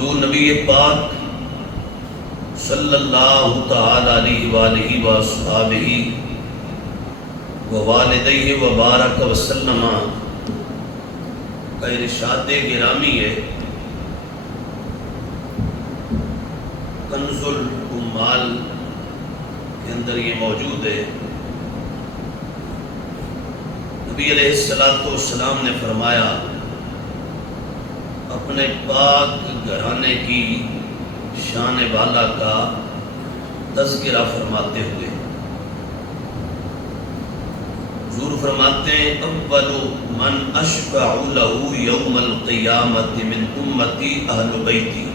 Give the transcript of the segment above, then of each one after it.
حضور نبی پاک صلی اللہ تعالی علیہ وآلہ وصحبہ ووالدیہ وبارک وسلم کا ارشاد گرامی ہے، کنز الامال کے اندر یہ موجود ہے۔ نبی علیہ السلام نے فرمایا اپنے پاک گھرانے کی شان والا کا تذکرہ فرماتے ہوئے حضور فرماتے ہیں اول من اشفع له یوم القیامت من امتی اہل بیتی،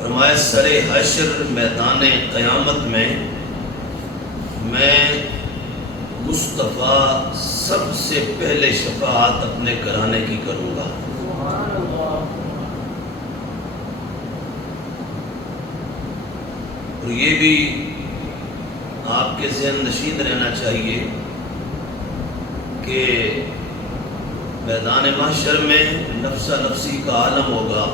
فرمایا سر حشر میدان قیامت میں مصطفیٰ سب سے پہلے شفاعت اپنے گھرانے کی کروں گا۔ اور یہ بھی آپ کے ذہن نشین رہنا چاہیے کہ میدان محشر میں نفسا نفسی کا عالم ہوگا،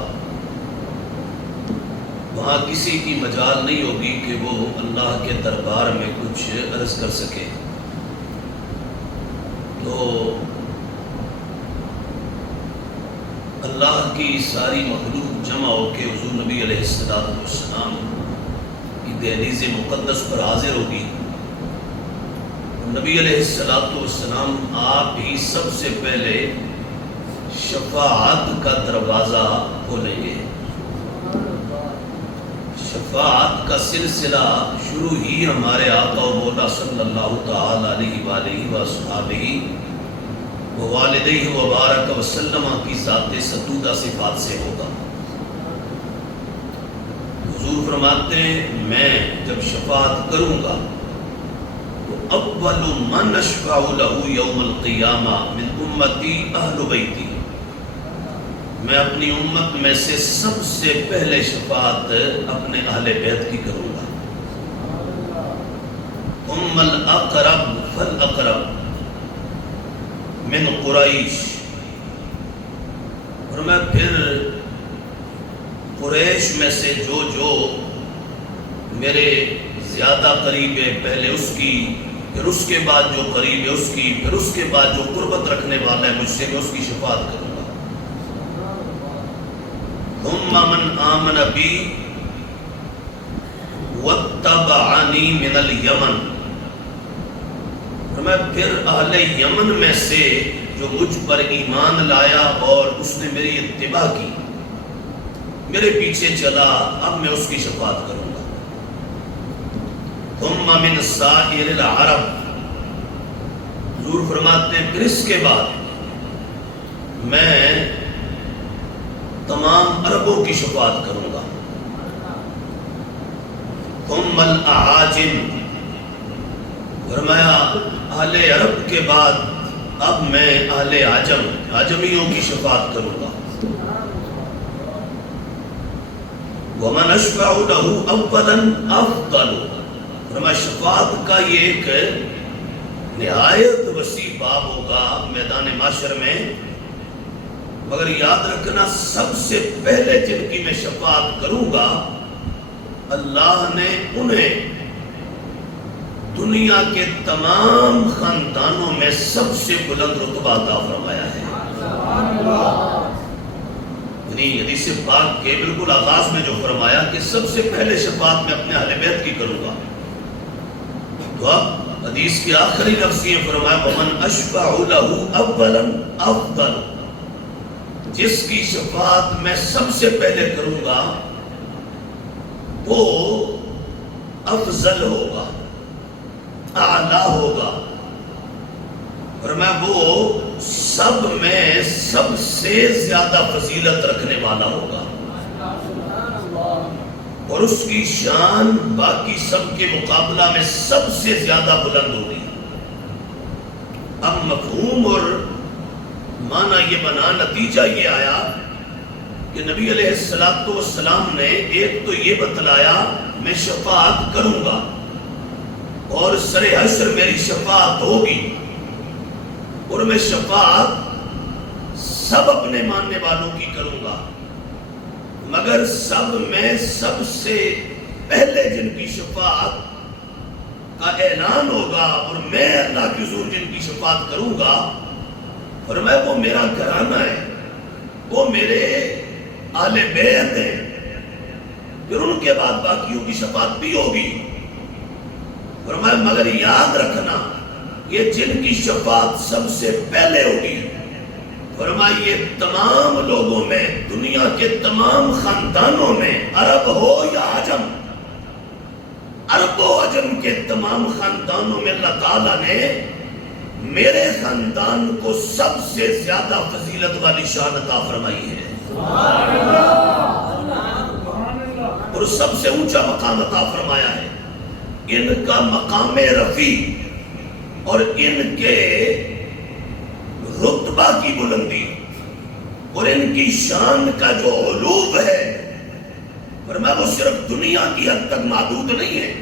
وہاں کسی کی مجال نہیں ہوگی کہ وہ اللہ کے دربار میں کچھ عرض کر سکے۔ تو اللہ کی ساری مخلوق جمع ہو کے حضور نبی علیہ السلام کی دہلیز مقدس پر حاضر ہوگی۔ نبی علیہ السلام آپ ہی سب سے پہلے شفاعت کا دروازہ کھولیں گے۔ شفاعت کا سلسلہ شروع ہی ہمارے آقا و مولا صلی اللہ تعالی علیہ وآلہ وصحبہ ووالدیہ وبارک وسلم کی ذات ستودہ صفات سے ہوگا۔ حضور فرماتے ہیں میں جب شفاعت کروں گا تو اول من اشفع له یوم القیامہ من امتی اہل بیتی، میں اپنی امت میں سے سب سے پہلے شفاعت اپنے اہل بیت کی کروں گا۔ ثم الاقرب فالاقرب من قریش، اور میں پھر قریش میں سے جو میرے زیادہ قریب ہے پہلے اس کی، پھر اس کے بعد جو قریب ہے اس کی، پھر اس کے بعد جو قربت رکھنے والا ہے مجھ سے میں اس کی شفاعت کروں گا۔ ثم من آمن بی واتبعنی من الیمن، میں پھر اہل یمن میں سے جو مجھ پر ایمان لایا اور اس نے میری اتباع کی، میرے پیچھے چلا، اب میں اس کی شفاعت کروں گا۔ ثم من سائر العرب، حضور فرماتے ہیں پھر اس کے بعد میں تمام عربوں کی شفاعت کروں گا۔ ثم الاعاجم، فرمایا اہل عرب کے بعد اب میں اہل عجمیوں کی شفاعت کروں گا۔ ومن اشفع له اولا افضل، فرمایا شفاعت کا یہ ایک نہایت وسیع باب ہوگا میدان معاشر میں، مگر یاد رکھنا سب سے پہلے جن کی میں شفاعت کروں گا اللہ نے انہیں دنیا کے تمام خاندانوں میں سب سے بلند رتبہ عطا فرمایا ہے۔ یعنی حدیث پاک کے بالکل آغاز میں جو فرمایا کہ سب سے پہلے شفاعت میں اپنے اہل بیت کی کروں گا، تو اب حدیث کی آخری لفظ یہ فرمایا ومن اشفع له اولا افضل، جس کی شفاعت میں سب سے پہلے کروں گا وہ افضل ہوگا، اعلیٰ ہوگا، اور میں وہ سب میں سب سے زیادہ فضیلت رکھنے والا ہوگا، اور اس کی شان باقی سب کے مقابلہ میں سب سے زیادہ بلند ہوگی۔ اب مفہوم اور معنی یہ بنا، نتیجہ یہ آیا کہ نبی علیہ السلام نے ایک تو یہ بتلایا میں شفاعت کروں گا اور سر حشر میری شفاعت ہوگی، اور میں شفاعت سب اپنے ماننے والوں کی کروں گا، مگر سب میں سب سے پہلے جن کی شفاعت کا اعلان ہوگا اور میں اللہ کے حضور جن کی شفاعت کروں گا، فرمایا وہ میرا گھرانہ ہے، وہ میرے اہل بیت ہیں، پھر ان کے بعد باقیوں کی شفاعت بھی ہوگی۔ فرمایا مگر یاد رکھنا یہ جن کی شفاعت سب سے پہلے ہوگی، فرمایا یہ تمام لوگوں میں، دنیا کے تمام خاندانوں میں، عرب ہو یا عجم، عرب و عجم کے تمام خاندانوں میں اللہ تعالیٰ نے میرے خاندان کو سب سے زیادہ فضیلت والی شان عطا فرمائی ہے اور سب سے اونچا مقام عطا فرمایا ہے۔ ان کا مقام رفیع اور ان کے رتبہ کی بلندی اور ان کی شان کا جو علوب ہے، فرمایا وہ صرف دنیا کی حد تک محدود نہیں ہے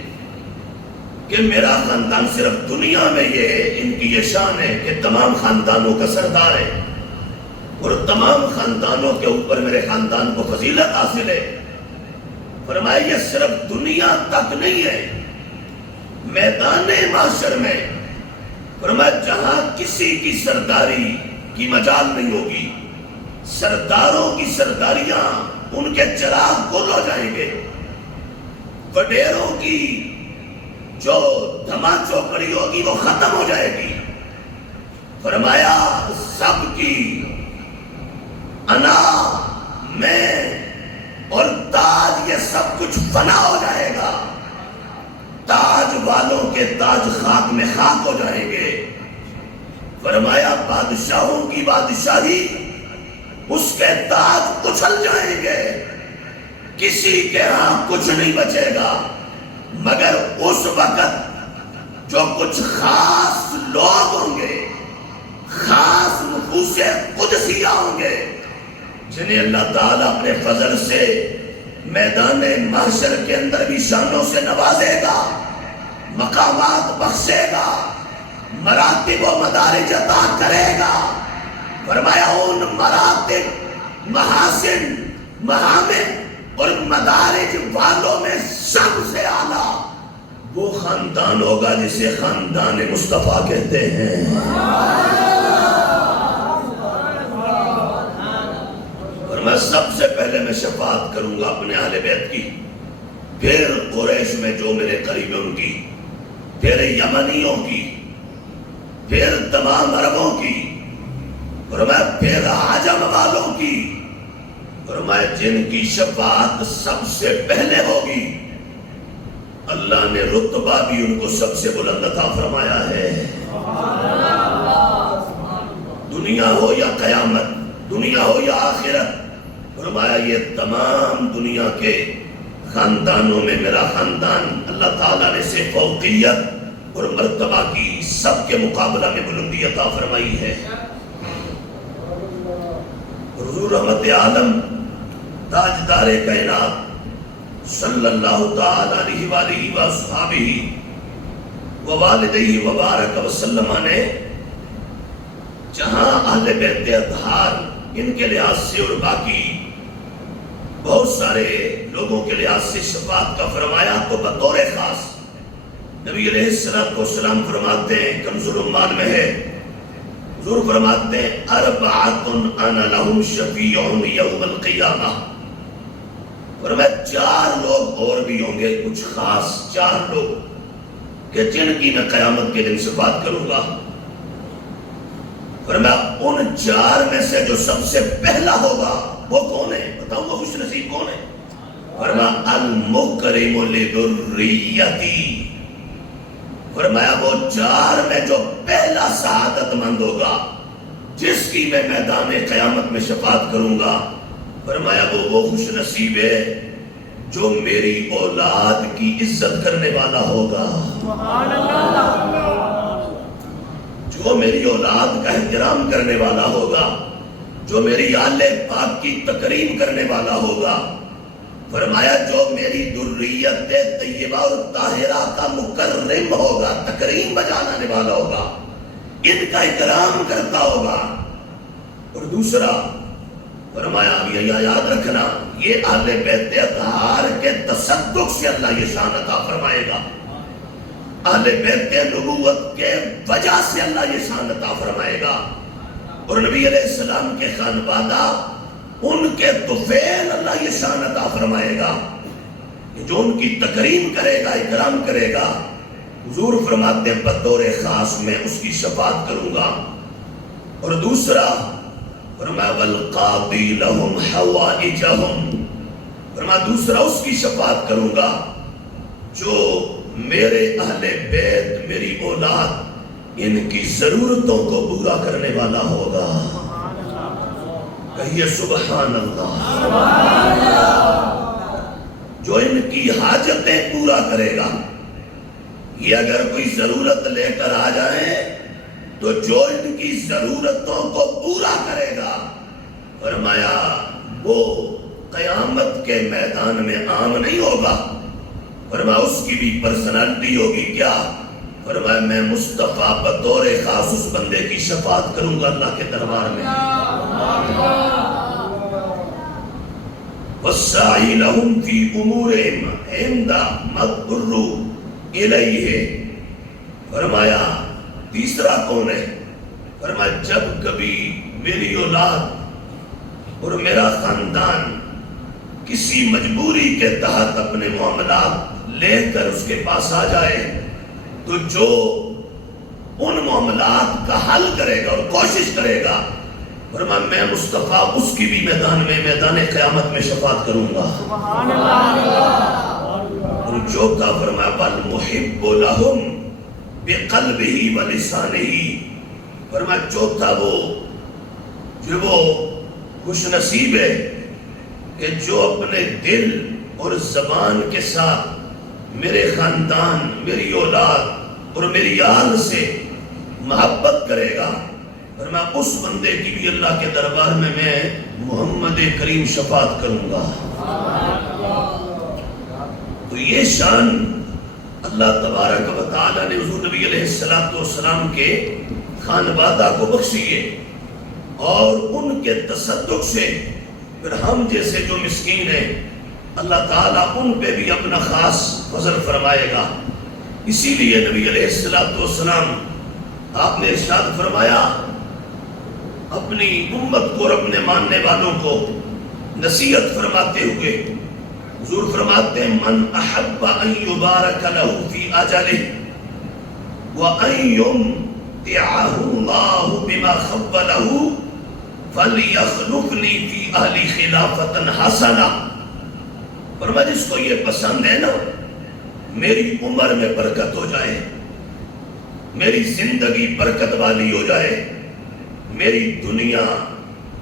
کہ میرا خاندان صرف دنیا میں یہ ان کی یہ شان ہے کہ تمام خاندانوں کا سردار ہے اور تمام خاندانوں کے اوپر میرے خاندان کو فضیلت حاصل ہے۔ فرمایا یہ صرف دنیا تک نہیں ہے، میدان محشر میں فرمایا جہاں کسی کی سرداری کی مجال نہیں ہوگی، سرداروں کی سرداریاں ان کے چراغ گل ہو جائیں گے، وڈیروں کی جو دھما چوکڑی ہوگی وہ ختم ہو جائے گی۔ فرمایا سب کی انا، میں اور تاج یہ سب کچھ فنا ہو جائے گا، تاج والوں کے تاج خاک میں خاک ہو جائیں گے۔ فرمایا بادشاہوں کی بادشاہی، اس کے تاج اچھل جائیں گے، کسی کے ہاں کچھ نہیں بچے گا، مگر اس وقت جو کچھ خاص لوگ ہوں گے، خاص نفوس قدسیہ ہوں گے، جنہیں اللہ تعالیٰ اپنے فضل سے میدان محشر کے اندر بھی شانوں سے نوازے گا، مقامات بخشے گا، مراتب و مدارج عطا کرے گا۔ فرمایا ان مراتب، محاسن، محامد اور مدارج والوں میں سب سے اعلیٰ وہ خاندان ہوگا جسے خاندان مصطفیٰ کہتے ہیں۔ فرمایا سب سے پہلے میں شفاعت کروں گا اپنے اہل بیت کی، پھر قریش میں جو میرے قریب ان کی، پھر یمنیوں کی، پھر تمام عربوں کی، فرمایا پھر عجم والوں کی، فرمایا جن کی شفاعت سب سے پہلے ہوگی اللہ نے رتبہ بھی ان کو سب سے بلند عطا فرمایا ہے۔ دنیا ہو یا قیامت، دنیا ہو یا آخرت، فرمایا یہ تمام دنیا کے خاندانوں میں میرا خاندان اللہ تعالیٰ نے سے فوقیت اور مرتبہ کی سب کے مقابلہ میں بلندی عطا فرمائی ہے۔ حضور رحمت عالم تاجدار کائنات صلی اللہ تعالی علیہ وآلہ وصحبہ ووالدیہ وبارک وسلم نے جہاں اہل بیت اطہار ان کے لحاظ سے اور باقی بہت سارے لوگوں کے لحاظ سے شفاعت کا فرمایا، تو بطور خاص نبی علیہ السلام فرماتے ہیں، کنز الامال میں ہے، حضور فرماتے ہیں اربعۃ انا لہم شفیع یوم القیامہ، فرمایا 4 لوگ اور بھی ہوں گے، کچھ خاص 4 لوگ کہ جن کی میں قیامت کے دن شفاعت کروں گا۔ فرمایا ان 4 میں سے جو سب سے پہلا ہوگا وہ کون ہے؟ بتاؤں گا خوش نصیب کون ہے؟ فرمایا المکرم لذریتی، فرمایا وہ 4 میں جو پہلا سعادت مند ہوگا جس کی میں میدان قیامت میں شفاعت کروں گا، فرمایا وہ خوش نصیب ہے جو میری اولاد کی عزت کرنے والا ہوگا، جو میری اولاد کا احترام کرنے والا ہوگا، جو میری آل پاک کی تکریم کرنے والا ہوگا، فرمایا جو میری ذریت طیبہ اور طاہرہ کا مکرم ہوگا، تکریم بجانے والا ہوگا، ان کا اکرام کرتا ہوگا، اور دوسرا فرمایا اب یہ یاد رکھنا یہ اہل بیت اطہار کے تصدق سے اللہ یہ شان عطا فرمائے گا، اہل بیت نبوت کے وجہ سے اللہ یہ شان عطا فرمائے گا، اور نبی علیہ السلام کے خانوادہ ان کے طفیل اللہ یہ شان عطا فرمائے گا کہ جو ان کی تکریم کرے گا، اکرام کرے گا، حضور فرماتے ہیں بطور خاص میں اس کی شفاعت کروں گا۔ اور دوسرا فرمایا والقاضی لہم حوائجہم، فرمایا دوسرا اس کی شفاعت کروں گا جو میرے اہل بیت، میری اولاد، ان کی ضرورتوں کو پورا کرنے والا ہوگا۔ کہیے سبحان اللہ، جو ان کی حاجتیں پورا کرے گا۔ یہ اگر کوئی ضرورت لے کر آ جائیں تو جو ان کی ضرورتوں کو پورا کرے گا، فرمایا وہ قیامت کے میدان میں عام نہیں ہوگا، فرمایا اس کی بھی پرسنالٹی ہوگی کیا؟ فرمایا میں مصطفیٰ بطور خاص اس بندے کی شفاعت کروں گا اللہ کے دربار میں۔ وَالسَّاعِي لَهُمْ فِي أُمُورِهِمْ عِنْدَ مَضْرُّ إِلَيْهِ، فرمایا تیسرا کون ہے؟ فرمایا جب کبھی میری اولاد اور میرا خاندان کسی مجبوری کے تحت اپنے معاملات لے کر اس کے پاس آ جائے تو جو ان معاملات کا حل کرے گا اور کوشش کرے گا، فرمایا میں مصطفیٰ اس کی بھی میدان قیامت میں شفاعت کروں گا۔ سبحان اللہ۔ اور چوتھا فرمایا والمحب لہم بقلبہ ولسانہ، فرمایا چوتھا وہ خوش نصیب ہے کہ جو اپنے دل اور زبان کے ساتھ میرے خاندان، میری اولاد اور میری آل سے محبت کرے گا، فرمایا اس بندے کی بھی اللہ کے دربار میں محمد کریم شفاعت کروں گا۔ تو یہ شان اللہ تبارک و تعالی نے حضور نبی علیہ السلام کے خانوادہ کو بخشی ہے، اور ان کے تصدق سے پھر ہم جیسے جو مسکین ہیں اللہ تعالیٰ ان پہ بھی اپنا خاص فضل فرمائے گا۔ اسی لیے نبی علیہ السلام آپ نے ارشاد فرمایا اپنی امت کو اور اپنے ماننے والوں کو نصیحت فرماتے ہوئے، حضور فرماتے ہیں من احب ان یبارک لہ فی اجلہ وان یمتعہ اللہ بما خولہ فَلْيَخْلُفْنِي فِي أَهْلِ خِلَافَةً حَسَنًا، فرمایا جس کو یہ پسند ہے نا میری عمر میں برکت ہو جائے، میری زندگی برکت والی ہو جائے، میری دنیا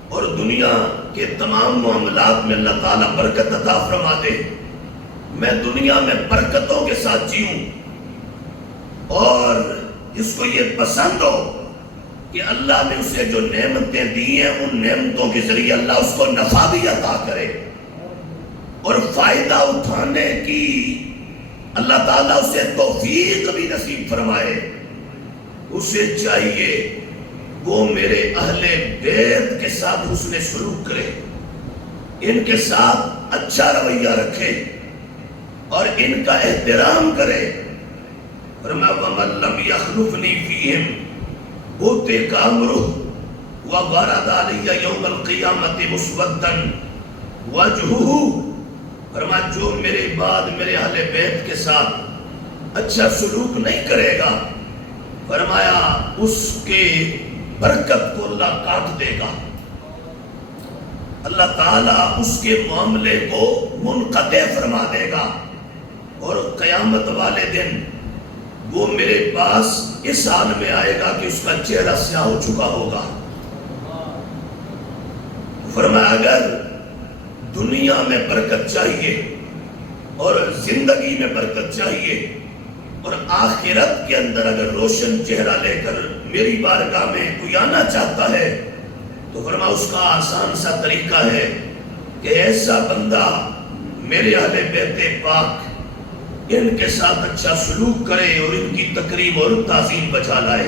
اور دنیا کے تمام معاملات میں اللہ تعالیٰ برکت عطا فرما دے، میں دنیا میں برکتوں کے ساتھ جیوں، اور جس کو یہ پسند ہو کہ اللہ نے اسے جو نعمتیں دی ہیں ان نعمتوں کے ذریعے اللہ اس کو نفع بھی عطا کرے اور فائدہ اٹھانے کی اللہ تعالیٰ اسے توفیق بھی نصیب فرمائے، اسے چاہیے وہ میرے اہل بیت کے ساتھ حسن سلوک کرے، ان کے ساتھ اچھا رویہ رکھے اور ان کا احترام کرے۔ فرمایا وَمَن لَّمْ يَخْلُفْنِي فِيهِمْ بُوتِكَ أَمْرُهُ وَبَرَدَ عَلَيَّ يَوْمَ الْقِيَامَةِ مُسْوَدًّا وَجْهُهُ، فرمایا جو میرے بعد میرے اہل بیت کے ساتھ اچھا سلوک نہیں کرے گا، فرمایا اس کے برکت کو اللہ کاٹ دے گا، اللہ تعالیٰ اس کے معاملے کو منقطع فرما دے گا، اور قیامت والے دن وہ میرے پاس اس حال میں آئے گا کہ اس کا چہرہ سیاہ ہو چکا ہوگا۔ فرمایا اگر دنیا میں برکت چاہیے اور زندگی میں برکت چاہیے اور آخرت کے اندر اگر روشن چہرہ لے کر میری بارگاہ میں کوئی آنا چاہتا ہے تو فرمایا اس کا آسان سا طریقہ ہے کہ ایسا بندہ میرے اہل بیت پاک ان کے ساتھ اچھا سلوک کرے اور ان کی تکریم اور تعظیم بچا لائے۔